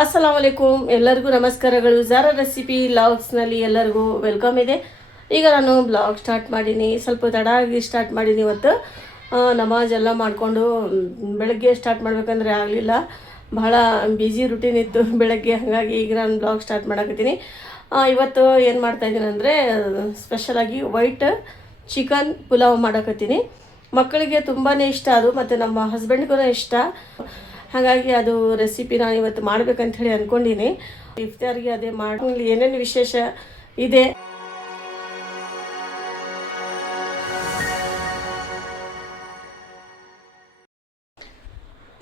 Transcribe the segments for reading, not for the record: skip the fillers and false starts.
ಅಸ್ಸಲಾಂ ವಲೈಕುಮ್. ಎಲ್ಲರಿಗೂ ನಮಸ್ಕಾರಗಳು. Zara recipe ಲಾಗ್ಸ್ನಲ್ಲಿ ಎಲ್ಲರಿಗೂ ವೆಲ್ಕಮ್ ಇದೆ. ಈಗ ನಾನು ಬ್ಲಾಗ್ ಸ್ಟಾರ್ಟ್ ಮಾಡೀನಿ, ಸ್ವಲ್ಪ ತಡ ಆಗಿ ಸ್ಟಾರ್ಟ್ ಮಾಡೀನಿ. ಇವತ್ತು ನಮಾಜ್ ಎಲ್ಲ ಮಾಡಿಕೊಂಡು ಬೆಳಗ್ಗೆ ಸ್ಟಾರ್ಟ್ ಮಾಡಬೇಕಂದ್ರೆ ಆಗಲಿಲ್ಲ, ಬಹಳ ಬ್ಯುಸಿ ರುಟೀನ್ ಇತ್ತು ಬೆಳಗ್ಗೆ. ಹಾಗಾಗಿ ಈಗ ನಾನು ಬ್ಲಾಗ್ ಸ್ಟಾರ್ಟ್ ಮಾಡಕತ್ತೀನಿ. ಇವತ್ತು ಏನು ಮಾಡ್ತಾಯಿದ್ದೀನಿ ಅಂದರೆ ಸ್ಪೆಷಲಾಗಿ ವೈಟ್ ಚಿಕನ್ ಪುಲಾವ್ ಮಾಡಕತ್ತೀನಿ. ಮಕ್ಕಳಿಗೆ ತುಂಬಾ ಇಷ್ಟ ಅದು, ಮತ್ತು ನಮ್ಮ ಹಸ್ಬೆಂಡ್ಗೂ ಇಷ್ಟ. ಹಾಗಾಗಿ ಅದು ರೆಸಿಪಿ ನಾನು ಇವತ್ತು ಮಾಡ್ಬೇಕಂತ ಹೇಳಿ ಅಂದ್ಕೊಂಡಿನಿ. ಇಫ್ತಾರಿಗೆ ಅದೇ ಮಾಡಿ ಏನೇನು ವಿಶೇಷ ಇದೆ.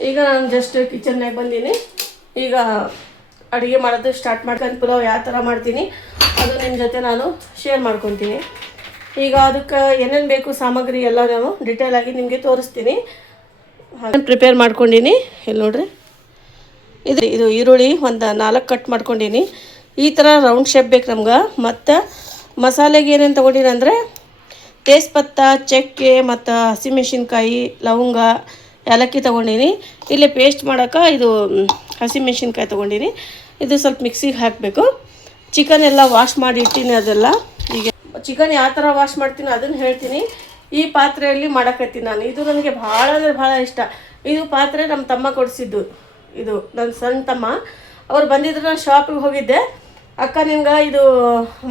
ಈಗ ನಾನು ಜಸ್ಟ್ ಕಿಚನ್ನಾಗ ಬಂದೀನಿ. ಈಗ ಅಡುಗೆ ಮಾಡೋದು ಸ್ಟಾರ್ಟ್ ಮಾಡ್ಕೊಂಡು ಪುಲಾವ್ ಯಾವ ಥರ ಮಾಡ್ತೀನಿ ಅದು ನಿಮ್ಮ ಜೊತೆ ನಾನು ಶೇರ್ ಮಾಡ್ಕೊತೀನಿ. ಈಗ ಅದಕ್ಕೆ ಏನೇನು ಬೇಕು ಸಾಮಗ್ರಿ ಎಲ್ಲ ನಾನು ಡಿಟೇಲಾಗಿ ನಿಮಗೆ ತೋರಿಸ್ತೀನಿ. ಪ್ರಿಪೇರ್ ಮಾಡ್ಕೊಂಡೀನಿ. ಇಲ್ಲಿ ನೋಡ್ರಿ, ಇದು ಈರುಳ್ಳಿ ಒಂದು 4 ಕಟ್ ಮಾಡ್ಕೊಂಡೀನಿ. ಈ ಥರ ರೌಂಡ್ ಶೇಪ್ ಬೇಕು ನಮ್ಗೆ. ಮತ್ತು ಮಸಾಲೆಗೆ ಏನೇನು ತೊಗೊಂಡಿನಿ ಅಂದರೆ ತೇಜ್ಪತ್ತ, ಚಕ್ಕೆ ಮತ್ತು ಹಸಿಮೆಣ್ಸಿನ್ಕಾಯಿ, ಲವಂಗ, ಏಲಕ್ಕಿ ತೊಗೊಂಡೀನಿ. ಇಲ್ಲಿ ಪೇಸ್ಟ್ ಮಾಡೋಕೆ ಇದು ಹಸಿಮೆಣ್ಸಿನ್ಕಾಯಿ ತೊಗೊಂಡೀನಿ. ಇದು ಸ್ವಲ್ಪ ಮಿಕ್ಸಿಗೆ ಹಾಕಬೇಕು. ಚಿಕನ್ ಎಲ್ಲ ವಾಶ್ ಮಾಡಿ ಇಟ್ಟಿನಿ. ಅದೆಲ್ಲ ಈಗ ಚಿಕನ್ ಯಾವ ಥರ ವಾಶ್ ಮಾಡ್ತೀನಿ ಅದನ್ನು ಹೇಳ್ತೀನಿ. ಈ ಪಾತ್ರೆಯಲ್ಲಿ ಮಾಡಕತ್ತೀನಿ ನಾನು. ಇದು ನನಗೆ ಭಾಳ ಅಂದರೆ ಭಾಳ ಇಷ್ಟ. ಇದು ಪಾತ್ರೆ ನಮ್ಮ ತಮ್ಮ ಕೊಡಿಸಿದ್ದು. ಇದು ನನ್ನ ಸಣ್ಣ ತಮ್ಮ. ಅವ್ರು ಬಂದಿದ್ರು, ನಾನು ಶಾಪಿಗೆ ಹೋಗಿದ್ದೆ. ಅಕ್ಕ ನಿಮ್ಗೆ ಇದು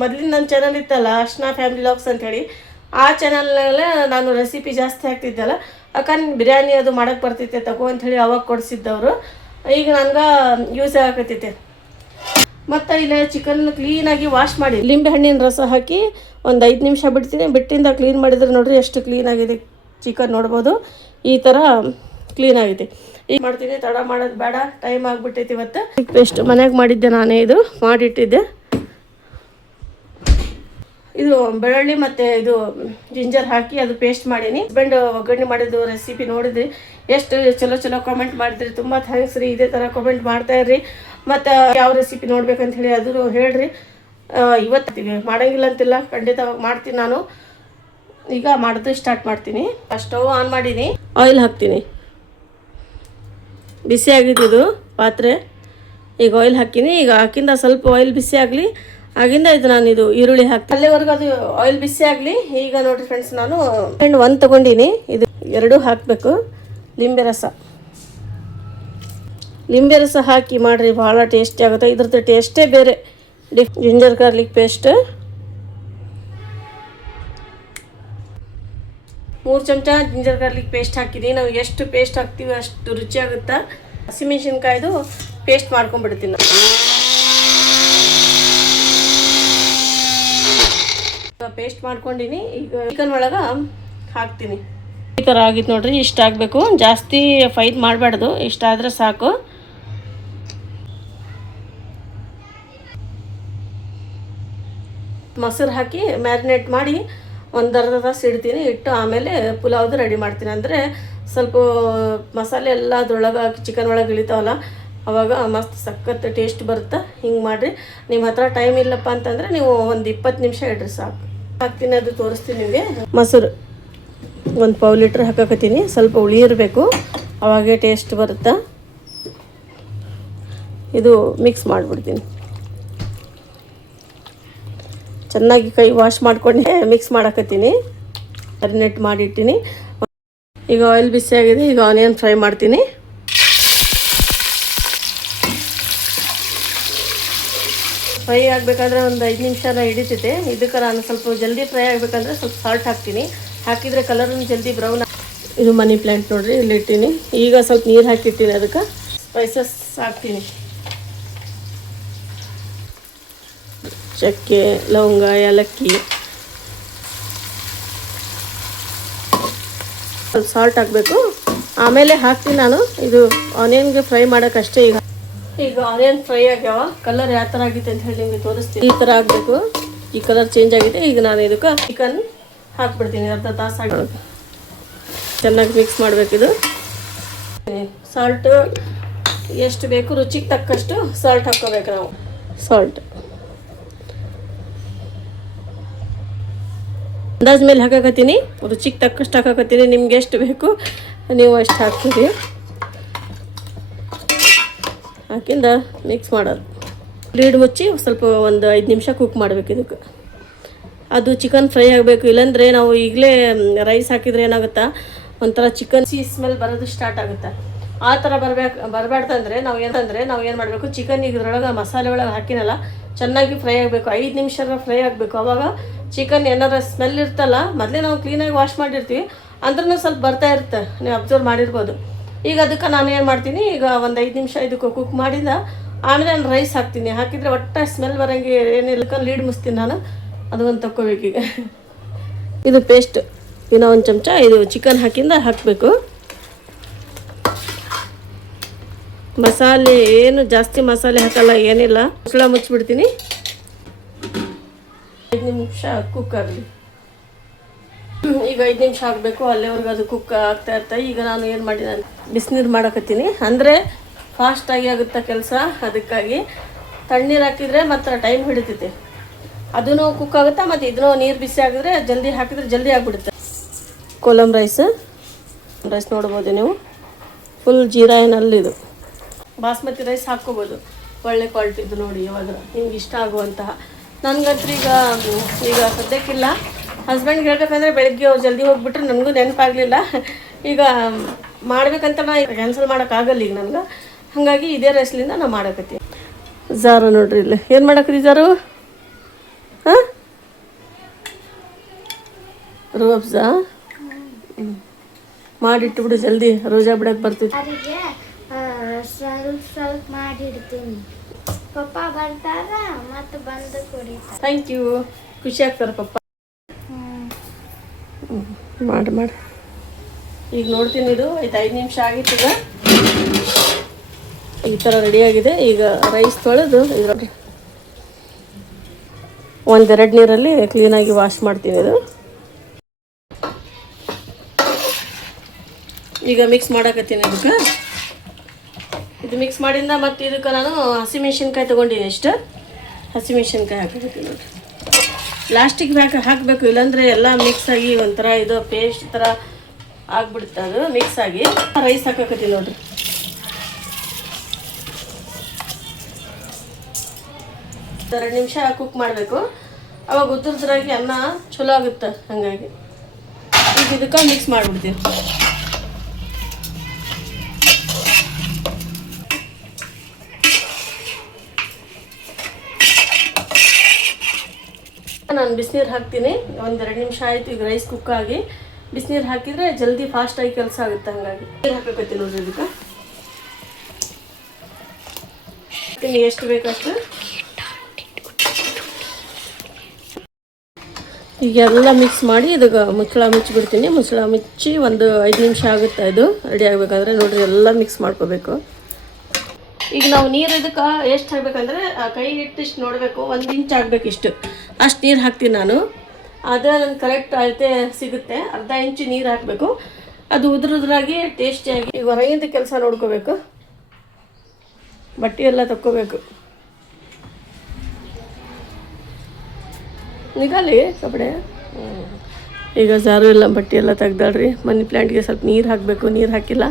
ಮೊದಲಿನ ನನ್ನ ಚಾನಲ್ ಇತ್ತಲ್ಲ, ಅರ್ಶನಾ ಫ್ಯಾಮಿಲಿ ಲಾಗ್ಸ್ ಅಂಥೇಳಿ, ಆ ಚಾನಲ್ನಲ್ಲೇ ನಾನು ರೆಸಿಪಿ ಜಾಸ್ತಿ ಹಾಕ್ತಿದ್ದೆಲ್ಲ. ಅಕ್ಕ ನಿಮ್ಗೆ ಬಿರಿಯಾನಿ ಅದು ಮಾಡೋಕ್ಕೆ ಬರ್ತೈತೆ ತಗೋ ಅಂಥೇಳಿ ಅವಾಗ ಕೊಡಿಸಿದ್ದವರು. ಈಗ ನನಗೆ ಯೂಸ್ ಆಗಕತ್ತೈತೆ. ಮತ್ತು ಇಲ್ಲಿ ಚಿಕನ್ ಕ್ಲೀನಾಗಿ ವಾಶ್ ಮಾಡಿ ಲಿಂಬೆ ಹಣ್ಣಿನ ರಸ ಹಾಕಿ ಒಂದು 5 ನಿಮಿಷ ಬಿಡ್ತೀನಿ. ಬಿಟ್ಟಿಂದ ಕ್ಲೀನ್ ಮಾಡಿದ್ರೆ ನೋಡಿರಿ ಎಷ್ಟು ಕ್ಲೀನಾಗಿದೆ ಚಿಕನ್. ನೋಡ್ಬೋದು ಈ ಥರ ಕ್ಲೀನಾಗಿದೆ. ಈಗ ಮಾಡ್ತೀನಿ, ತಡ ಮಾಡೋದು ಬೇಡ, ಟೈಮ್ ಆಗಿಬಿಟ್ಟೈತಿ. ಇವತ್ತು ಪೇಸ್ಟ್ ಮನೆಯಾಗ ಮಾಡಿದ್ದೆ, ನಾನೇ ಇದು ಮಾಡಿಟ್ಟಿದ್ದೆ. ಇದು ಬೆಳ್ಳುಳ್ಳಿ ಮತ್ತು ಇದು ಜಿಂಜರ್ ಹಾಕಿ ಅದು ಪೇಸ್ಟ್ ಮಾಡೀನಿ. ಹಸ್ಬೆಂಡ್ ಒಗ್ಗರಣೆ ಮಾಡಿದ್ದು ರೆಸಿಪಿ ನೋಡಿದ್ರಿ, ಎಷ್ಟು ಚಲೋ ಕಾಮೆಂಟ್ ಮಾಡಿದ್ರಿ. ತುಂಬ ಥ್ಯಾಂಕ್ಸ್ ರೀ. ಇದೇ ಥರ ಕಾಮೆಂಟ್ ಮಾಡ್ತಾಯಿರ್ರಿ. ಮತ್ತು ಯಾವ ರೆಸಿಪಿ ನೋಡ್ಬೇಕಂತ ಹೇಳಿ ಅದು ಹೇಳ್ರಿ. ಇವತ್ತು ಮಾಡೋಂಗಿಲ್ಲ ಅಂತಿಲ್ಲ, ಖಂಡಿತವಾಗಿ ಮಾಡ್ತೀನಿ ನಾನು. ಈಗ ಮಾಡೋದು ಸ್ಟಾರ್ಟ್ ಮಾಡ್ತೀನಿ. ಸ್ಟವ್ ಆನ್ ಮಾಡೀನಿ, ಆಯಿಲ್ ಹಾಕ್ತೀನಿ. ಬಿಸಿ ಆಗಿದ್ದು ಪಾತ್ರೆ. ಈಗ ಆಯಿಲ್ ಹಾಕಿನಿ. ಈಗ ಹಾಕಿಂದ ಸ್ವಲ್ಪ ಆಯಿಲ್ ಬಿಸಿ ಆಗಲಿ, ಆಗಿಂದ ಇದು ಈರುಳ್ಳಿ ಹಾಕ್ತೀನಿ. ಅಲ್ಲಿವರೆಗೂ ಅದು ಆಯಿಲ್ ಬಿಸಿ ಆಗಲಿ. ಈಗ ನೋಡಿರಿ ಫ್ರೆಂಡ್ಸ್, ನಾನು ಒಂದು ತೊಗೊಂಡಿನಿ. ಇದು 2 ಹಾಕಬೇಕು. ಲಿಂಬೆ ರಸ ಹಾಕಿ ಮಾಡಿರಿ, ಭಾಳ ಟೇಸ್ಟಿ ಆಗುತ್ತೆ. ಇದ್ರದ್ದು ಟೇಸ್ಟೇ ಬೇರೆ. ಜಿಂಜರ್ ಗಾರ್ಲಿಕ್ ಪೇಸ್ಟ್ 3 ಚಮಚ ಜಿಂಜರ್ ಗಾರ್ಲಿಕ್ ಪೇಸ್ಟ್ ಹಾಕಿದ್ದೀನಿ. ನಾವು ಎಷ್ಟು ಪೇಸ್ಟ್ ಹಾಕ್ತೀವಿ ಅಷ್ಟು ರುಚಿ ಆಗುತ್ತೆ. ಹಸಿಮೆಣ್ಸಿನ್ಕಾಯ್ದು ಪೇಸ್ಟ್ ಮಾಡ್ಕೊಂಡ್ಬಿಡ್ತೀನಿ ನಾನು. ಪೇಸ್ಟ್ ಮಾಡ್ಕೊಂಡಿನಿ. ಈಗ ಚಿಕನ್ ಒಳಗೆ ಹಾಕ್ತೀನಿ. ಈ ಥರ ಆಗಿತ್ತು ನೋಡ್ರಿ. ಇಷ್ಟ ಆಗಬೇಕು, ಜಾಸ್ತಿ ಫೈನ್ ಮಾಡಬಾರ್ದು, ಇಷ್ಟ ಆದರೆ ಸಾಕು. ಮೊಸರು ಹಾಕಿ ಮ್ಯಾರಿನೇಟ್ ಮಾಡಿ ಒಂದು ಅರ್ಧ ತಾಸು ಇಡ್ತೀನಿ. ಇಟ್ಟು ಆಮೇಲೆ ಪುಲಾವ್ದು ರೆಡಿ ಮಾಡ್ತೀನಿ. ಅಂದರೆ ಸ್ವಲ್ಪ ಮಸಾಲೆ ಎಲ್ಲ ಅದ್ರೊಳಗೆ ಹಾಕಿ ಚಿಕನ್ ಒಳಗೆ ಇಳಿತಾವಲ್ಲ, ಆವಾಗ ಮಸ್ತ್ ಸಖತ್ ಟೇಸ್ಟ್ ಬರುತ್ತೆ. ಹಿಂಗೆ ಮಾಡಿರಿ. ನಿಮ್ಮ ಹತ್ರ ಟೈಮ್ ಇಲ್ಲಪ್ಪ ಅಂತಂದರೆ ನೀವು ಒಂದು 20 ನಿಮಿಷ ಇಡ್ರಿ ಸಾಕು. ಹಾಕ್ತೀನಿ, ಅದು ತೋರಿಸ್ತೀನಿ ನಿಮಗೆ. ಮೊಸರು 1 ಪಾವು ಲೀಟ್ರ್ ಹಾಕಕತ್ತೀನಿ. ಸ್ವಲ್ಪ ಹುಳಿ ಇರಬೇಕು, ಅವಾಗೇ ಟೇಸ್ಟ್ ಬರುತ್ತೆ. ಇದು ಮಿಕ್ಸ್ ಮಾಡಿಬಿಡ್ತೀನಿ. ಚೆನ್ನಾಗಿ ಕೈ ವಾಶ್ ಮಾಡ್ಕೊಂಡೆ ಮಿಕ್ಸ್ ಮಾಡಕತ್ತೀನಿ. ಮ್ಯಾರಿನೇಟ್ ಮಾಡಿಟ್ಟಿನಿ. ಈಗ ಆಯಿಲ್ ಬಿಸಿ ಆಗಿದೆ. ಈಗ ಆನಿಯನ್ ಫ್ರೈ ಮಾಡ್ತೀನಿ. ಫ್ರೈ ಆಗಬೇಕಾದ್ರೆ ಒಂದು 5 ನಿಮಿಷನ ಹಿಡಿತೈತೆ. ಇದಕ್ಕೆ ನಾನು ಸ್ವಲ್ಪ ಜಲ್ದಿ ಫ್ರೈ ಆಗಬೇಕಂದ್ರೆ ಸ್ವಲ್ಪ ಸಾಲ್ಟ್ ಹಾಕ್ತೀನಿ. ಹಾಕಿದರೆ ಕಲರನ್ನು ಜಲ್ದಿ ಬ್ರೌನ್. ಇದು ಮನಿ ಪ್ಲ್ಯಾಂಟ್ ನೋಡಿರಿ, ಇಲ್ಲಿ ಇಟ್ಟೀನಿ. ಈಗ ಸ್ವಲ್ಪ ನೀರು ಹಾಕಿಟ್ಟಿನಿ. ಅದಕ್ಕೆ ಸ್ಪೈಸಸ್ ಹಾಕ್ತೀನಿ. ಚಕ್ಕೆ, ಲವಂಗ, ಏಲಕ್ಕಿ, ಸ್ವಲ್ಪ ಸಾಲ್ಟ್ ಹಾಕಬೇಕು. ಆಮೇಲೆ ಹಾಕ್ತೀನಿ ನಾನು. ಇದು ಆನಿಯನ್ಗೆ ಫ್ರೈ ಮಾಡೋಕ್ಕಷ್ಟೇ. ಈಗ ಆನಿಯನ್ ಫ್ರೈ ಆಗ್ಯಾವ. ಕಲರ್ ಯಾವ ಥರ ಆಗಿದೆ ಅಂತ ಹೇಳಿ ನಿಮಗೆ ತೋರಿಸ್ತೀನಿ. ಈ ಥರ ಆಗಬೇಕು. ಈ ಕಲರ್ ಚೇಂಜ್ ಆಗಿದೆ. ಈಗ ನಾನು ಇದಕ್ಕೆ ಚಿಕನ್ ಹಾಕ್ಬಿಡ್ತೀನಿ. ಅರ್ಧ ತಾಸು ಆಗಿ ಚೆನ್ನಾಗಿ ಮಿಕ್ಸ್ ಮಾಡಬೇಕಿದು. ಸಾಲ್ಟು ಎಷ್ಟು ಬೇಕು ರುಚಿಗೆ ತಕ್ಕಷ್ಟು ಸಾಲ್ಟ್ ಹಾಕ್ಕೋಬೇಕು ನಾವು. ಸಾಲ್ಟ್ ಅಂದಾಜ್ ಮೇಲೆ ಹಾಕಕತ್ತೀನಿ. ರುಚಿಗೆ ತಕ್ಕಷ್ಟು ಹಾಕಕತ್ತೀನಿ. ನಿಮ್ಗೆ ಎಷ್ಟು ಬೇಕು ನೀವು ಅಷ್ಟು ಹಾಕ್ತೀರಿ. ಹಾಕಿಂದ ಮಿಕ್ಸ್ ಮಾಡೋದು. ಲೀಡ್ ಮುಚ್ಚಿ ಸ್ವಲ್ಪ ಒಂದು 5 ನಿಮಿಷ ಕುಕ್ ಮಾಡಬೇಕು ಇದಕ್ಕೆ. ಅದು ಚಿಕನ್ ಫ್ರೈ ಆಗಬೇಕು, ಇಲ್ಲಾಂದರೆ ನಾವು ಈಗಲೇ ರೈಸ್ ಹಾಕಿದರೆ ಏನಾಗುತ್ತಾ ಒಂಥರ ಚಿಕನ್ ಸ್ಮೆಲ್ ಬರೋದು ಸ್ಟಾರ್ಟ್ ಆಗುತ್ತೆ. ಆ ಥರ ಬರಬಾರ್ದಂದ್ರೆ ನಾವು ಏನು ಮಾಡಬೇಕು, ಚಿಕನ್ ಇದ್ರೊಳಗೆ ಮಸಾಲೆ ಒಳಗೆ ಹಾಕಿನಲ್ಲ ಚೆನ್ನಾಗಿ ಫ್ರೈ ಆಗಬೇಕು. 5 ನಿಮಿಷ ಫ್ರೈ ಆಗಬೇಕು. ಆವಾಗ ಚಿಕನ್ ಏನಾರ ಸ್ಮೆಲ್ ಇರ್ತಲ್ಲ, ಮೊದಲೇ ನಾವು ಕ್ಲೀನಾಗಿ ವಾಶ್ ಮಾಡಿರ್ತೀವಿ ಅಂದ್ರೂ ಸ್ವಲ್ಪ ಬರ್ತಾ ಇರುತ್ತೆ, ನೀವು ಅಬ್ಸರ್ವ್ ಮಾಡಿರ್ಬೋದು. ಈಗ ಅದಕ್ಕೆ ನಾನು ಏನು ಮಾಡ್ತೀನಿ, ಈಗ ಒಂದು 5 ನಿಮಿಷ ಇದಕ್ಕೆ ಕುಕ್ ಮಾಡಿದ ಆಮೇಲೆ ನಾನು ರೈಸ್ ಹಾಕ್ತೀನಿ. ಹಾಕಿದರೆ ಒಟ್ಟು ಸ್ಮೆಲ್ ಬರೋಂಗೆ ಏನಿಲ್ಲ, ಲೀಡ್ ಮುಸ್ತೀನಿ ನಾನು. ಅದು ಒಂದು ತಕ್ಕೋಬೇಕೀಗ. ಇದು ಪೇಸ್ಟ್ ಇನ್ನೂ ಒಂದು ಚಮಚ ಇದು ಚಿಕನ್ ಹಾಕಬೇಕು. ಮಸಾಲೆ ಏನು ಜಾಸ್ತಿ ಮಸಾಲೆ ಹಾಕಲ್ಲ, ಏನಿಲ್ಲ. ಮುಚ್ಚಳ ಮುಚ್ಚಿಬಿಡ್ತೀನಿ. 5 ನಿಮಿಷ ಕುಕ್ ಆಗಲಿ. ಈಗ 5 ನಿಮಿಷ ಆಗಬೇಕು, ಅಲ್ಲಿವರೆಗೂ ಅದು ಕುಕ್ ಆಗ್ತಾ ಇರ್ತಾವೆ. ಈಗ ನಾನು ಏನು ಮಾಡಿ ನಾನು ಬಿಸಿನೀರು ಮಾಡಕತ್ತೀನಿ, ಅಂದರೆ ಫಾಸ್ಟಾಗಿ ಆಗುತ್ತೆ ಕೆಲಸ. ಅದಕ್ಕಾಗಿ ತಣ್ಣೀರು ಹಾಕಿದರೆ ಮಾತ್ರ ಟೈಮ್ ಹಿಡಿತೈತಿ, ಅದೂ ಕುಕ್ ಆಗುತ್ತೆ. ಮತ್ತು ಇದನ್ನೂ ನೀರು ಬಿಸಿ ಆಗಿದ್ರೆ ಜಲ್ದಿ ಹಾಕಿದ್ರೆ ಜಲ್ದಿ ಆಗಿಬಿಡುತ್ತೆ. ಕೊಲಮ್ ರೈಸ್ ನೋಡ್ಬೋದು ನೀವು, ಫುಲ್ ಜೀರಾ ಏನಲ್ಲಿದು. ಬಾಸ್ಮತಿ ರೈಸ್ ಹಾಕ್ಕೋಬೋದು, ಒಳ್ಳೆ ಕ್ವಾಲಿಟಿದು ನೋಡಿ. ಇವಾಗ ನಿಮ್ಗೆ ಇಷ್ಟ ಆಗುವಂತಹ. ನನಗಂತೂ ಈಗ ಸದ್ಯಕ್ಕಿಲ್ಲ. ಹಸ್ಬೆಂಡ್ಗೆ ಹೇಳ್ಬೇಕಂದ್ರೆ ಬೆಳಗ್ಗೆ ಅವ್ರು ಜಲ್ದಿ ಹೋಗ್ಬಿಟ್ರೆ ನನಗೂ ನೆನಪಾಗಲಿಲ್ಲ. ಈಗ ಮಾಡ್ಬೇಕಂತ ನಾ ಕ್ಯಾನ್ಸಲ್ ಮಾಡೋಕ್ಕಾಗಲ್ಲ ಈಗ ನನಗೆ. ಹಾಗಾಗಿ ಇದೇ ರೈಸ್ಲಿಂದ ನಾವು ಮಾಡಕತ್ತೀವಿ. ಜಾರು ನೋಡ್ರಿ ಇಲ್ಲಿ ಏನು ಮಾಡಕ್ರಿ ಜಾರು? ಹಾಂ, ರೂಬ್ಸಾ ಮಾಡಿಟ್ಬಿಡು, ಜಲ್ದಿ ರೋಜಾ ಬಿಡಕ್ಕೆ ಬರ್ತೀವಿ. ಸ್ವಲ್ಪ ಮಾಡಿಡ್ತೀನಿ, ಪಪ್ಪ ಬರ್ತಾರ ಮತ್ತೆ ಬಂದು ಕುಡಿತಾರೆ. ಥ್ಯಾಂಕ್ ಯು, ಖುಷಿ ಆಗ್ತಾರೆ ಪಪ್ಪ. ಮಾಡಿ ಈಗ ನೋಡ್ತೀನಿ. ಇದು 5 ನಿಮಿಷ ಆಗಿತ್ತು. ಈಗ ಈ ಥರ ರೆಡಿಯಾಗಿದೆ. ಈಗ ರೈಸ್ ತೊಳೆದು ಇದರಲ್ಲಿ 1-2 ನೀರಲ್ಲಿ ಕ್ಲೀನಾಗಿ ವಾಶ್ ಮಾಡ್ತೀನಿ. ಈಗ ಮಿಕ್ಸ್ ಮಾಡಕತ್ತೀನಿ. ಇದು ಮಿಕ್ಸ್ ಮಾಡಿಂದ ಮತ್ತು ಇದಕ್ಕೆ ನಾನು ಹಸಿಮೆಣ್ಸಿನ್ಕಾಯಿ ತೊಗೊಂಡಿನಿ. ಇಷ್ಟು ಹಸಿಮೆಣ್ಸಿನ್ಕಾಯಿ ಹಾಕಬೇಕು ನೋಡಿರಿ. ಲಾಸ್ಟಿಗೆ ಹಾಕಬೇಕು, ಇಲ್ಲಾಂದರೆ ಎಲ್ಲ ಮಿಕ್ಸ್ ಆಗಿ ಒಂಥರ ಇದು ಪೇಸ್ಟ್ ಥರ ಆಗ್ಬಿಡುತ್ತೆ. ಅದು ಮಿಕ್ಸ್ ಆಗಿ ರೈಸ್ ಹಾಕಕತ್ತೀನಿ ನೋಡಿರಿ. ಒಂದು 2 ನಿಮಿಷ ಕುಕ್ ಮಾಡಬೇಕು, ಅವಾಗ ಉದ್ದುದ್ರಾಗಿ ಅನ್ನ ಚಲೋ ಆಗುತ್ತೆ. ಹಾಗಾಗಿ ಈಗ ಇದಕ್ಕೆ ಮಿಕ್ಸ್ ಮಾಡಿಬಿಡ್ತೀನಿ. ನಾನು ಬಿಸಿನೀರು ಹಾಕ್ತೀನಿ. 1-2 ನಿಮಿಷ ಆಯಿತು. ಈಗ ರೈಸ್ ಕುಕ್ ಆಗಿ ಬಿಸಿನೀರು ಹಾಕಿದರೆ ಜಲ್ದಿ ಫಾಸ್ಟಾಗಿ ಕೆಲಸ ಆಗುತ್ತೆ. ಹಾಗಾಗಿ ನೀರು ಹಾಕಕತ್ತೀನಿ ನೋಡ್ರಿ. ಇದಕ್ಕೆ ಎಷ್ಟು ಬೇಕಷ್ಟು. ಈಗ ಎಲ್ಲ ಮಿಕ್ಸ್ ಮಾಡಿ ಇದಕ್ಕೆ ಮುಚ್ಚಳ ಮುಚ್ಚಿಬಿಡ್ತೀನಿ. ಮುಚ್ಚಳ ಮುಚ್ಚಿ ಒಂದು 5 ನಿಮಿಷ ಆಗುತ್ತೆ. ಇದು ರೆಡಿ ಆಗಬೇಕಾದ್ರೆ ನೋಡಿರಿ ಎಲ್ಲ ಮಿಕ್ಸ್ ಮಾಡ್ಕೋಬೇಕು. ಈಗ ನಾವು ನೀರು ಇದಕ್ಕೆ ಎಷ್ಟು ಹಾಕಬೇಕಂದ್ರೆ ಕೈ ಇಟ್ಟಿಷ್ಟು ನೋಡಬೇಕು, 1 ಇಂಚ್ ಆಗಬೇಕು. ಅಷ್ಟು ನೀರು ಹಾಕ್ತೀನಿ ನಾನು. ಅದು ನನ್ನ ಕರೆಕ್ಟ್ ಅಳತೆ ಸಿಗುತ್ತೆ. ಅರ್ಧ ಇಂಚು ನೀರು ಹಾಕಬೇಕು. ಅದು ಉದುರಾಗಿ ಟೇಸ್ಟಿಯಾಗಿ. ಈಗ ಹೊರಗಿಂದ ಕೆಲಸ ನೋಡ್ಕೋಬೇಕು, ಬಟ್ಟೆ ಎಲ್ಲ ತಕ್ಕೋಬೇಕು. ನಿಗಾಲಿ ಕಪಡೆ. ಈಗ ಜಾರು ಎಲ್ಲ ಬಟ್ಟೆ ಎಲ್ಲ ತೆಗ್ದಾಳ್ರಿ. ಮನಿ ಪ್ಲ್ಯಾಂಟ್ಗೆ ಸ್ವಲ್ಪ ನೀರು ಹಾಕಬೇಕು, ನೀರು ಹಾಕಿಲ್ಲ.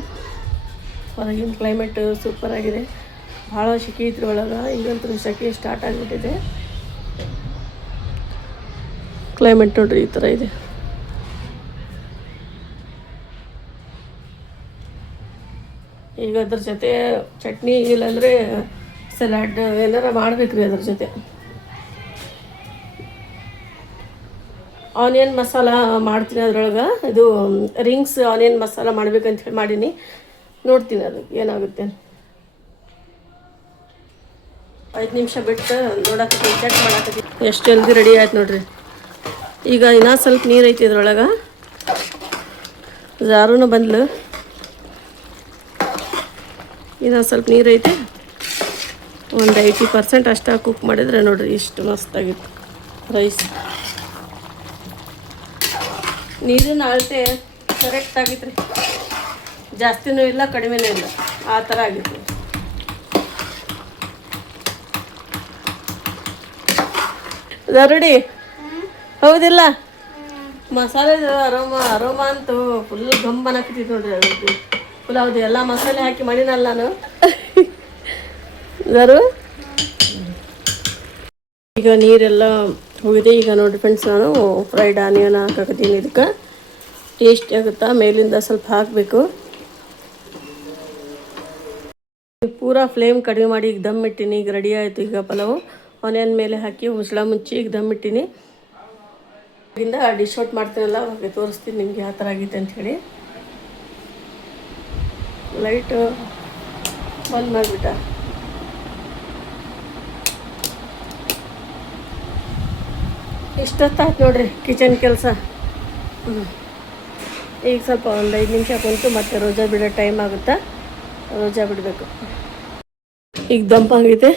ಹೊರಗಿನ ಕ್ಲೈಮೇಟು ಸೂಪರಾಗಿದೆ. ಭಾಳ ಸೆಕೆ ಇದ್ರ ಒಳಗೆ. ಈಗಂತೂ ಸೆಕೆ ಸ್ಟಾರ್ಟ್ ಆಗಿಬಿಟ್ಟಿದೆ. ಕ್ಲೈಮೇಟ್ ನೋಡ್ರಿ ಈ ಥರ ಇದೆ. ಈಗ ಅದ್ರ ಜೊತೆ ಚಟ್ನಿ ಇಲ್ಲಾಂದರೆ ಸಲಾಡ್ ಏನಾರ ಮಾಡ್ಬೇಕ್ರಿ. ಅದ್ರ ಜೊತೆ ಆನಿಯನ್ ಮಸಾಲ ಮಾಡ್ತೀನಿ. ಅದ್ರೊಳಗೆ ಇದು ರಿಂಗ್ಸ್ ಆನಿಯನ್ ಮಸಾಲ ಮಾಡ್ಬೇಕಂತ ಹೇಳಿ ಮಾಡೀನಿ. ನೋಡ್ತೀನಿ ಅದು ಏನಾಗುತ್ತೆ. 5 ನಿಮಿಷ ಬಿಟ್ಟು ನೋಡಕ್ಕೆ ಚೆಕ್ ಮಾಡಕ್ಕೆ ಎಷ್ಟು ಜಲ್ದಿ ರೆಡಿ ಆಯ್ತು ನೋಡ್ರಿ. ಈಗ ಇನ್ನೂ ಸ್ವಲ್ಪ ನೀರು ಐತಿ ಇದ್ರೊಳಗೆ. ಜಾರೂ ಬಂದ್ಲು. ಇನ್ನೂ ಸ್ವಲ್ಪ ನೀರು ಐತಿ. ಒಂದು 80% ಅಷ್ಟು ಕುಕ್ ಮಾಡಿದರೆ ನೋಡ್ರಿ ಇಷ್ಟು ಮಸ್ತಾಗಿತ್ತು ರೈಸ್. ನೀರಿನ ಅಳತೆ ಕರೆಕ್ಟ್ ಆಗಿತ್ತು ರೀ. ಜಾಸ್ತಿನೂ ಇಲ್ಲ ಕಡಿಮೆನೂ ಇಲ್ಲ, ಆ ಥರ ಆಗಿತ್ತು. ರೆಡಿ ಹೌದಿಲ್ಲ? ಮಸಾಲೆದು ಅರೋಮ ಅಂತೂ ಫುಲ್ ಗಂಬ್ ಅನ್ನಕತ್ತಿತ್ತು ನೋಡ್ರಿ. ಅದು ಪುಲಾವ್ದು ಎಲ್ಲ ಮಸಾಲೆ ಹಾಕಿ ಮಾಡಿನಲ್ಲ ನಾನು. ಯಾರು ಈಗ ನೀರೆಲ್ಲ ಹೋಗಿದೆ. ಈಗ ನೋಡಿ ಫ್ರೆಂಡ್ಸ್, ನಾನು ಫ್ರೈಡ್ ಆನಿಯನ್ ಹಾಕಕತ್ತೀನಿ. ಇದಕ್ಕೆ ಟೇಸ್ಟ್ ಆಗುತ್ತಾ, ಮೇಲಿಂದ ಸ್ವಲ್ಪ ಹಾಕಬೇಕು. ಪೂರಾ ಫ್ಲೇಮ್ ಕಡಿಮೆ ಮಾಡಿ ಈಗ ದಮ್ ಇಟ್ಟಿನಿ. ಈಗ ರೆಡಿ ಆಯಿತು. ಈಗ ಪಲಾವು ಆನಿಯನ್ ಮೇಲೆ ಹಾಕಿ ಮುಚ್ಚಳ ಮುಚ್ಚಿ ಈಗ ದಮ್ ಇಟ್ಟಿನಿ. ಇಲ್ಲಿಂದ ಡಿಶ್ ಔಟ್ ಮಾಡ್ತೀನಲ್ಲ, ಅವಾಗ ತೋರಿಸ್ತೀನಿ ನಿಮಗೆ ಯಾವ ಥರ ಆಗೈತೆ ಅಂಥೇಳಿ. ಲೈಟ್ ಬಂದ್ ಮಾಡಿಬಿಟ್ಟ. ಇಷ್ಟೊತ್ತಾಯ್ತು ನೋಡ್ರಿ ಕಿಚನ್ ಕೆಲಸ. ಈಗ ಸ್ವಲ್ಪ ಒಂದು 5 ನಿಮಿಷ ಕುಂತು ಮತ್ತೆ ರೋಜಾ ಬಿಡೋ ಟೈಮ್ ಆಗುತ್ತಾ, ರೋಜಾ ಬಿಡಬೇಕು. ಈಗ ದಮ್ ಆಗೈತೆ.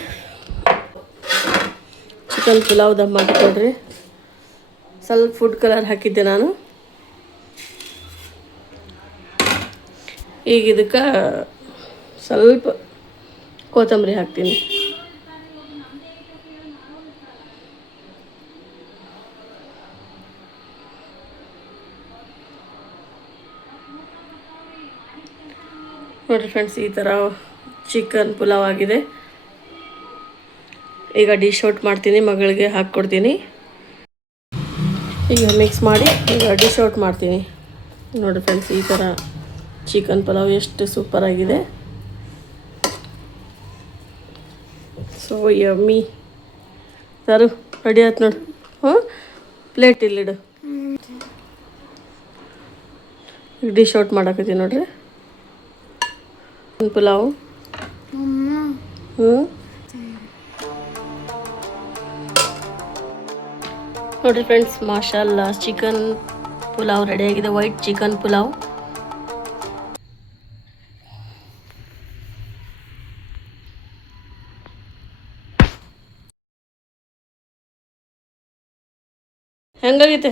ಚಿಕನ್ ಪುಲಾವ್ ದಮ್ ಆಗಿ ನೋಡ್ರಿ. ಸ್ವಲ್ಪ ಫುಡ್ ಕಲರ್ ಹಾಕಿದ್ದೆ ನಾನು. ಈಗ ಇದಕ್ಕೆ ಸ್ವಲ್ಪ ಕೊತ್ತಂಬರಿ ಹಾಕ್ತೀನಿ. ನೋಡಿರಿ ಫ್ರೆಂಡ್ಸ್, ಈ ಥರ ಚಿಕನ್ ಪುಲಾವ್ ಆಗಿದೆ. ಈಗ ಡಿಶ್ ಔಟ್ ಮಾಡ್ತೀನಿ, ಮಗಳಿಗೆ ಹಾಕ್ಕೊಡ್ತೀನಿ. ಈಗ ಮಿಕ್ಸ್ ಮಾಡಿ ಈಗ ಡಿಶ್ ಔಟ್ ಮಾಡ್ತೀನಿ. ನೋಡಿರಿ ಫ್ರೆಂಡ್ಸ್, ಈ ಥರ ಚಿಕನ್ ಪಲಾವ್ ಎಷ್ಟು ಸೂಪರಾಗಿದೆ. So yummy. ಸರು ರೆಡಿ ಆಯ್ತು ನೋಡು. ಪ್ಲೇಟ್ ಇಲ್ಲಿಡು. ಈಗ ಡಿಶ್ ಔಟ್ ಮಾಡಾಕತ್ತೀನಿ ನೋಡ್ರಿ ಪುಲಾವ್. ನೋಡಿರಿ ಫ್ರೆಂಡ್ಸ್, ಮಾಶಾಲ್ಲ ಚಿಕನ್ ಪುಲಾವ್ ರೆಡಿಯಾಗಿದೆ. White chicken pulao. ಹೆಂಗಾಗೈತೆ?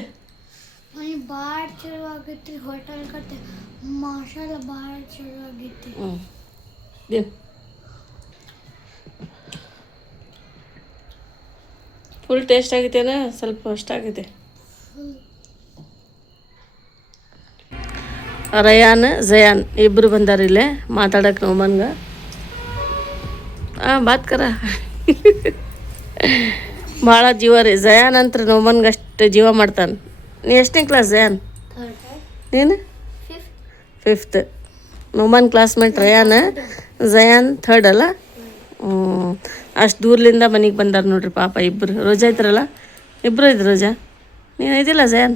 ಭಾಳ ಚಲೋ ಆಗೈತಿ. ಹೋಟೆಲ್ ಕತೆ ಮಸಾಲ ಭಾಳ ಚಲೋ ಆಗೈತಿ. ಫುಲ್ ಟೇಸ್ಟ್ ಆಗೈತೇನ? ಸ್ವಲ್ಪ ಅಷ್ಟ ಆಗೈತೆ. ರಯಾನ್ ಜಯಾನ್ ಇಬ್ಬರು ಬಂದಾರ ಇಲ್ಲೇ ಮಾತಾಡಕ್ಕೆ ನೋಮನ್ಗೆ. ಬಾತ್ ಕರ. ಭಾಳ ಜೀವ ರೀ ಜಯಾನ್ ಅಂತ. ನೋಮನ್ಗೆ ಅಷ್ಟು ಜೀವ ಮಾಡ್ತಾನೆ. ನೀ ಎಷ್ಟನೇ ಕ್ಲಾಸ್ ಜಯಾನ್? ನೀನು 5th. Noman classmate Riyan. ಜಯಾನ್ 3rd ಅಲ್ಲ? ಅಷ್ಟು ದೂರ್ಲಿಂದ ಮನೆಗೆ ಬಂದಾರ ನೋಡ್ರಿ ಪಾಪ ಇಬ್ಬರು. ರೋಜಾ ಇದ್ರಲ್ಲ, ಇಬ್ಬರು ಇದ್ರು. ರೋಜಾ ನೀನು ಇದಿಲ್ಲ? ಜಯಾನ್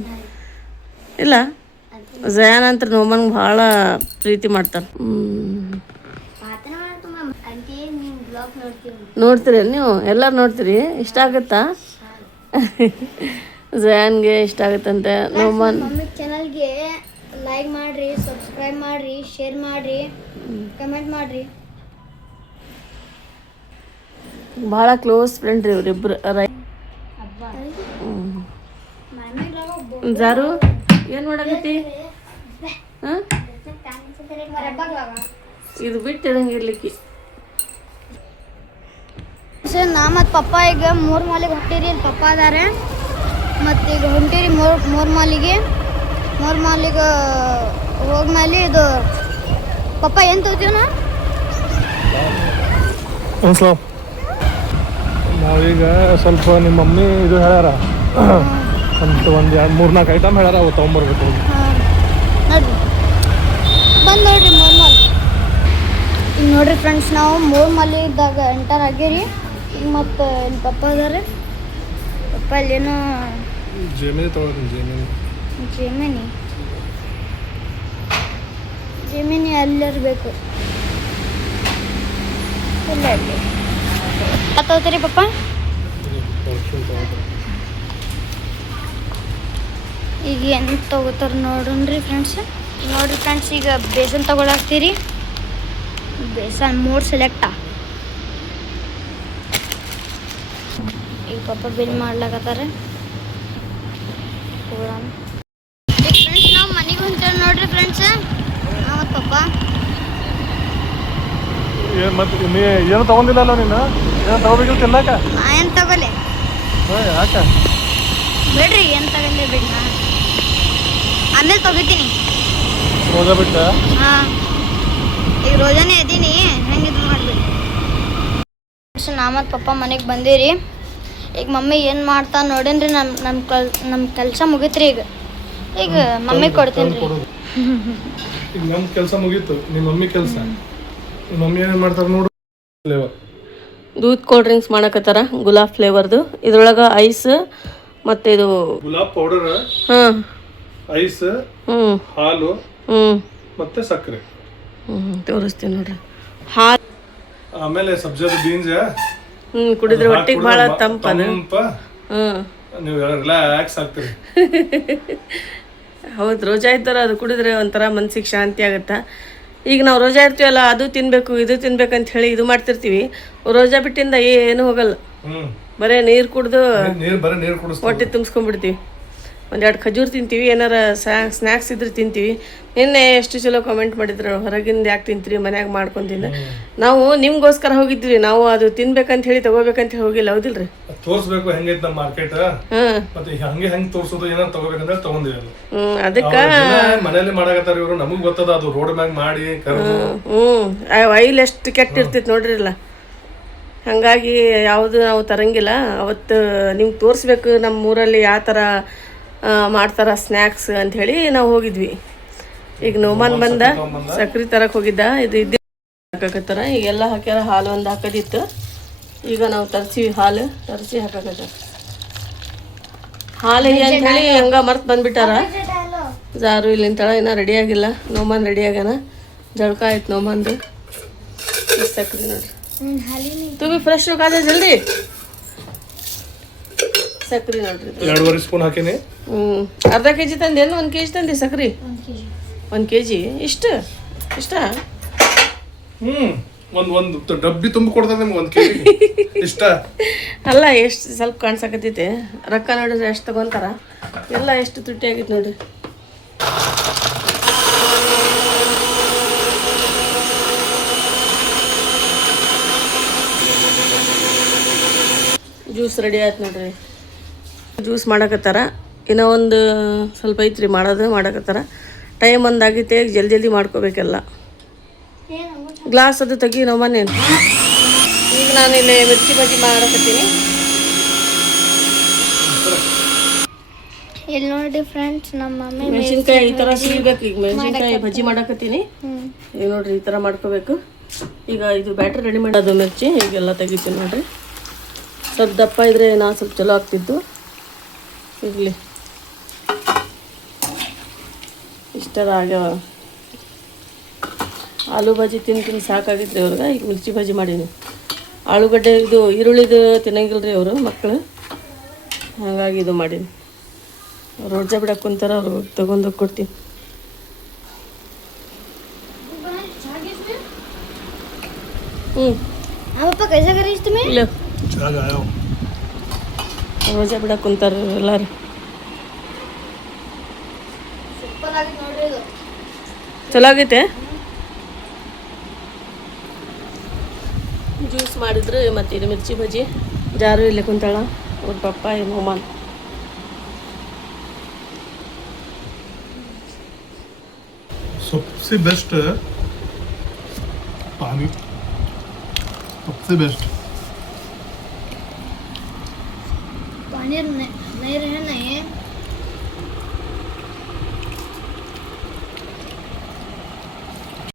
ಇಲ್ಲ? ಜಯಾನ್ ಅಂತ ನೋಮನ್ಗೆ ಭಾಳ ಪ್ರೀತಿ ಮಾಡ್ತಾರೆ. ನೋಡ್ತೀರಿ ನೀವು? ಎಲ್ಲರೂ ನೋಡ್ತೀರಿ? ಇಷ್ಟ ಆಗುತ್ತಾ? ಜಯಾನ್ಗೆ ಇಷ್ಟ ಆಗುತ್ತಂತೆ. ನೋಮನ್ ಚಾನಲ್ಗೆ ಲೈಕ್ ಮಾಡಿರಿ, ಸಬ್ಸ್ಕ್ರೈಬ್ ಮಾಡಿರಿ, ಶೇರ್ ಮಾಡಿರಿ, ಕಮೆಂಟ್ ಮಾಡಿರಿ. ಭಾಳ ಕ್ಲೋಸ್ ಫ್ರೆಂಡ್ ರೀ ಇವರಿಬ್ಬರು. ಜಾರು ಏನು ಮಾಡಕತ್ತಿ? ಹಾಂ, ಇದು ಬಿಟ್ಟು ಇರಂಗಿರ್ಲಿಕ್ಕೆ. ಸರ್, ನಾ ಮತ್ತು ಪಪ್ಪ ಈಗ 3 ಮಾಲಿಗೆ ಹೊಂಟಿರಿ. ಇಲ್ಲಿ ಪಪ್ಪ ಅದಾರೆ. ಮತ್ತು ಈಗ ಹೊಂಟಿರಿ 3 ಮಾಲಿಗೆ. 3 ಮಾಲಿಗೆ ಹೋದ್ಮೇಲೆ ಇದು ಪಪ್ಪ ಏನು ತಗೋತೀವನ? ನಾವೀಗ ಸ್ವಲ್ಪ ನಿಮ್ಮ ಮಮ್ಮಿ ಇದು ಹೇಳ್ಯಾರ, ಒಂದು 3-4 ಐಟಮ್ ಹೇಳ್ಯಾರ, ಅವು ತೊಗೊಂಬರ್ಬೇಕು. ನೋಡ್ರಿ, ಬಂದು ನೋಡ್ರಿ 3 ಮಾಲ್. ಈಗ ನೋಡ್ರಿ ಫ್ರೆಂಡ್ಸ್, ನಾವು 3 ಮಾಲಿದಾಗ ಎಂಟರ್ ಆಗೀರಿ. ಈಗ ಮತ್ತು ಇಲ್ಲಿ ಪಪ್ಪ ಅದಾರೆ. ಪಪ್ಪ ಇಲ್ಲೇನೋ ಜೇಮಿನಿ ತೊಗೊಳ್ತೀನಿ. ಜೇಮಿನಿ ಅಲ್ಲಿರಬೇಕು. ಇಲ್ಲ ಇಲ್ಲಿ ತಗೋತೀರಿ ಪಪ್ಪ? ಈಗ ಏನು ತೊಗೋತಾರೆ ನೋಡ್ರಿ ಫ್ರೆಂಡ್ಸ್. ನೋಡ್ರಿ ಫ್ರೆಂಡ್ಸ್, ಈಗ ಬೇಸನ್ ತೊಗೊಳಾಕ್ತೀರಿ. ಬೇಸನ್ 3 ಸೆಲೆಕ್ಟಾ. ಈಗ ಪಪ್ಪ ಬಿಲ್ ಮಾಡ್ಲಾಕತ್ತಾರೆ. ಫ್ರೆಂಡ್ಸ್, ನಾವು ಮನೆಗೆ ಹೊಂಟೇವೆ ನೋಡ್ರಿ ಫ್ರೆಂಡ್ಸ್, ನಾವು ಮತ್ತು ಪಪ್ಪ. ಮತ್ತೆ ನೀ ಏನು ತೊಗೊಂಡಿಲ್ಲಲ್ಲ? ನೀನು ಏನು ತೊಗೋಬೇಕಿಲ್ಲ ತಿನ್ನಕ? ನಾ ಏನು ತಗೊಳ್ಳಿ? ಯಾಕೆ ಬಿಡ್ರಿ, ಏನು ತಗೊಳ್ಳಿ ಬಿಡಿ. ಆಮೇಲೆ ತೊಗೋತೀನಿ. ರೋಜಾ ಬಿಟ್ಟ? ಹಾಂ, ಈಗ ರೋಜಾನೇ ಇದೀನಿ. ಹೆಂಗೆ ಇದು ಮಾಡಬೇಕು? ಫ್ರೆಂಡ್ಸ್, ನಾ ಮತ್ತು ಪಪ್ಪ ಮನೆಗೆ ಬಂದೀರಿ. ಈಗ ಮಮ್ಮಿ ಏನು ಮಾಡ್ತಾ ನೋಡೇನ್ರಿ. ನಮ್ಮ ಕೆಲಸ ಮುಗೀತ್ರಿ. ಈಗ ಮಮ್ಮಿ ಕೊಡ್ತೀನಿ ರೀ. ಈಗ ನಮ್ಮ ಕೆಲಸ ಮುಗೀತು, ನಿಮ್ಮ ಮಮ್ಮಿ ಕೆಲಸ. ನಿಮ್ಮ ಮಮ್ಮಿ ಏನೇನು ಮಾಡ್ತಾರೆ ನೋಡು. ದೂದ್ ಕೋಲ್ಡ್ ಡ್ರಿಂಕ್ಸ್ ಮಾಡಕತ್ತಾರ, ಗುಲಾಬ್ ಫ್ಲೇವರ್ದು. ಇದ್ರೊಳಗೆ ಐಸ್ ಮತ್ತು ಇದು ಗುಲಾಬ್ ಪೌಡರ್, ಹಾಂ, ಐಸ್, ಹಾಲು ಮತ್ತೆ ಸಕ್ಕರೆ. ತೋರಿಸ್ತೀನಿ ನೋಡ್ರಿ. ಹಾಲು, ಆಮೇಲೆ ಸಬ್ಜಾದ ಬೀನ್ಸ್ ಕುಡಿದ್ರೆ ಹೊಟ್ಟಿಗೆ ಭಾಳ ತಂಪದ. ನೀವು ರಿಲ್ಯಾಕ್ಸ್ ಆಗ್ತೀರಿ. ಹೌದು, ರೋಜಾ ಇದ್ದರೆ ಅದು ಕುಡಿದ್ರೆ ಒಂಥರ ಮನ್ಸಿಗೆ ಶಾಂತಿ ಆಗುತ್ತಾ. ಈಗ ನಾವು ರೋಜಾ ಇರ್ತೀವಲ್ಲ, ಅದು ತಿನ್ಬೇಕು ಇದು ತಿನ್ಬೇಕಂತ ಹೇಳಿ ಇದು ಮಾಡ್ತಿರ್ತೀವಿ. ರೋಜಾ ಬಿಟ್ಟಿಂದ ಏನು ಹೋಗಲ್ಲ, ಬರೇ ನೀರು ಕುಡ್ದು ಹೊಟ್ಟೆ ತುಂಬಿಸ್ಕೊಂಡ್ಬಿಡ್ತೀವಿ. ಒಂದೆರಡು ಖಜೂರ್ ತಿಂತೀವಿ, ಏನಾರ ಸ್ನ್ಯಾಕ್ಸ್ ಇದ್ರೆ ತಿಂತೀವಿ. ನಿನ್ನೆ ಎಷ್ಟು ಚಲೋ ಕಮೆಂಟ್ ಮಾಡಿದ್ರು, ಹೊರಗಿಂದ ಯಾಕೆ ತಿಂತೀರಿ, ಮನ್ಯಾಗ ಮಾಡ್ಕೊಂತಿಂದ. ನಾವು ನಿಮ್ಗೋಸ್ಕರ ಹೋಗಿದ್ವಿ, ನಾವು ಅದು ತಿನ್ಬೇಕಂತ ಹೇಳಿ ತಗೋಬೇಕಂತ ಹೇಳಿ ಹೋಗಿಲ್ಲ. ಹೌದಿಲ್ರಿ? ತೋರಿಸ್ಬೇಕು ಹೆಂಗೈತೆ ನಮ್ಮ ಮಾರ್ಕೆಟ್, ಮತ್ತೆ ಹಂಗೆ ಹೆಂಗ್ ತೋರ್ಸೋದು, ಏನಾರ ತಗೋಬೇಕಂದ್ರೆ ತಗೊಂಡಿವಿ. ಅದಕ್ಕ ಮನೇಲಿ ಮಾಡಾಕತ್ತಾರ ಇವ್ರು, ನಮಗ್ ಗೊತ್ತದ ಅದು ರೋಡ್ ಮ್ಯಾಗ ಮಾಡಿ ಆಯಿಲ್ ಎಷ್ಟು ಕೆಟ್ಟ ಇರ್ತೈತಿ ನೋಡ್ರಿಲ್ಲ. ಹಾಗಾಗಿ ಯಾವುದು ನಾವು ತರಂಗಿಲ್ಲ. ಅವತ್ತು ನಿಮ್ಗೆ ತೋರಿಸ್ಬೇಕು ನಮ್ಮ ಊರಲ್ಲಿ ಯಾವ ಥರ ಮಾಡ್ತಾರ ಸ್ನ್ಯಾಕ್ಸ್ ಅಂಥೇಳಿ ನಾವು ಹೋಗಿದ್ವಿ. ಈಗ ನೋಮಾನ್ ಬಂದ ಸಕ್ರೆ ತರಕ್ಕೆ ಹೋಗಿದ್ದ. ಇದು ಹಾಕಾಕತ್ತಾರ. ಈಗೆಲ್ಲ ಹಾಕ್ಯಾರ. ಹಾಲು ಒಂದು ಹಾಕೋದಿತ್ತು. ಈಗ ನಾವು ತರಿಸಿ ಹಾಲು ತರಿಸಿ ಹಾಕಾಕತ್ತಾರ. ಹಾಲಿಗೆ ಅಂಥೇಳಿ ಹಂಗೆ ಮರ್ತು ಬಂದ್ಬಿಟ್ಟಾರ. ಜಾರು ಇಲ್ಲಿಂತಳ ಇನ್ನೂ ರೆಡಿಯಾಗಿಲ್ಲ. ನೋಮಾನ್ ರೆಡಿ ಆಗ್ಯಾನ. ಜಳಕ ಆಯ್ತು ನೋಮಾನ್ದು. ಸಕ್ರೆ ನೋಡ್ರಿ. तुम्ही फ्रेश हो का जल्दी. ಸಕ್ರಿ ನೋಡ್ರಿ, 2.5 ಸ್ಪೂನ್ ಹಾಕಿನಿ. ಅರ್ಧ ಕೆಜಿ ತಂದೇನು 1 ಕೆಜಿ ತಂದೆ ಸಕ್ರಿ? 1 ಕೆಜಿ. ಇಷ್ಟ ಒಂದು ಡಬ್ಬಿ ತುಂಬ ಕೊಡ್ತದೆ ನಿಮ್ಗೆ 1 ಕೆಜಿ ಇಷ್ಟ ಅಲ್ಲ. ಎಷ್ಟು ಸ್ವಲ್ಪ ಕಾಣ್ಸಕತ್ತೈತೆ. ರೊಕ್ಕ ನೋಡಿದ್ರೆ ಎಷ್ಟು ತಗೊಂತಾರ. ಎಲ್ಲ ಎಷ್ಟು ತುಟ್ಟಿ ಆಗೈತೆ ನೋಡ್ರಿ. ಜ್ಯೂಸ್ ರೆಡಿ ಆಯ್ತು ನೋಡ್ರಿ. ಜ್ಯೂಸ್ ಮಾಡಕತ್ತಾರ. ಇನ್ನೂ ಒಂದು ಸ್ವಲ್ಪ ಐತ್ರಿ ಮಾಡಕತ್ತಾರ. ಟೈಮ್ ಒಂದಾಗೈತೆ, ಜಲ್ದಿ ಮಾಡ್ಕೋಬೇಕೆಲ್ಲ. ಗ್ಲಾಸ್ ಅದು ತೆಗಿ ನಾವು ಮನೇನು. ಈಗ ನಾನು ಇಲ್ಲಿ ಮಿರ್ಚಿ ಬಜ್ಜಿ ಮಾಡಕತ್ತೀನಿ. ಇಲ್ಲಿ ನೋಡಿ ಫ್ರೆಂಡ್ಸ್, ನಮ್ಮ ಮಮ್ಮಿ ಮೆಣಸಿನ್ಕಾಯಿ ಈ ಥರ ಸೀಳ್ಬೇಕು. ಈಗ ಮೆಣಸಿನ್ಕಾಯಿ ಬಜ್ಜಿ ಮಾಡಕತ್ತೀನಿ. ಈಗ ನೋಡ್ರಿ, ಈ ಥರ ಮಾಡ್ಕೋಬೇಕು. ಈಗ ಇದು ಬ್ಯಾಟ್ರಿ ರೆಡಿ ಮಾಡೋದು ಮಿರ್ಚಿ. ಈಗೆಲ್ಲ ತೆಗಿತೀನಿ ನೋಡ್ರಿ. ಸ್ವಲ್ಪ ದಪ್ಪ ಇದ್ರೆ ನಾನು ಸ್ವಲ್ಪ ಚಲೋ ಆಗ್ತಿತ್ತು. ಇರಲಿ, ಇಷ್ಟರ ಆಗ್ಯಾವ. ಆಲೂ ಭಾಜಿ ತಿಂದು ಸಾಕಾಗಿದ್ರಿ ಅವ್ರಿಗೆ. ಈಗ ಮಿರ್ಚಿ ಭಾಜಿ ಮಾಡೀನಿ. ಆಲೂಗಡ್ಡೆ ಇದು ಈರುಳ್ಳಿದು ತಿನ್ನಂಗಿಲ್ಲ ರೀ ಅವರು ಮಕ್ಕಳು. ಹಾಗಾಗಿ ಇದು ಮಾಡೀನಿ. ರೋಜಾ ಬಿಡಕ್ಕೆ ಕುಂತಾರ, ಅವ್ರು ತೊಗೊಂಡೋಗಿ ಕೊಡ್ತೀನಿ. ಇಲ್ಲ, ರೋಜಾ ಬಿಡಕ್ಕೆ ಕುಂತಾರ ಎಲ್ಲಾರು. ಚಲೋ ಆಗೈತೆ. ಜ್ಯೂಸ್ ಮಾಡಿದ್ರು. ಮತ್ತು ಇದು ಮಿರ್ಚಿ ಬಜ್ಜಿ. ಜಾರು ಇಲ್ಲೇ ಕುಂತಾಳ, ಅವ್ರ ಪಪ್ಪ ನೋಮಾನ್. सबसे बेस्ट पानी, सबसे बेस्ट पानी नहीं रहे नहीं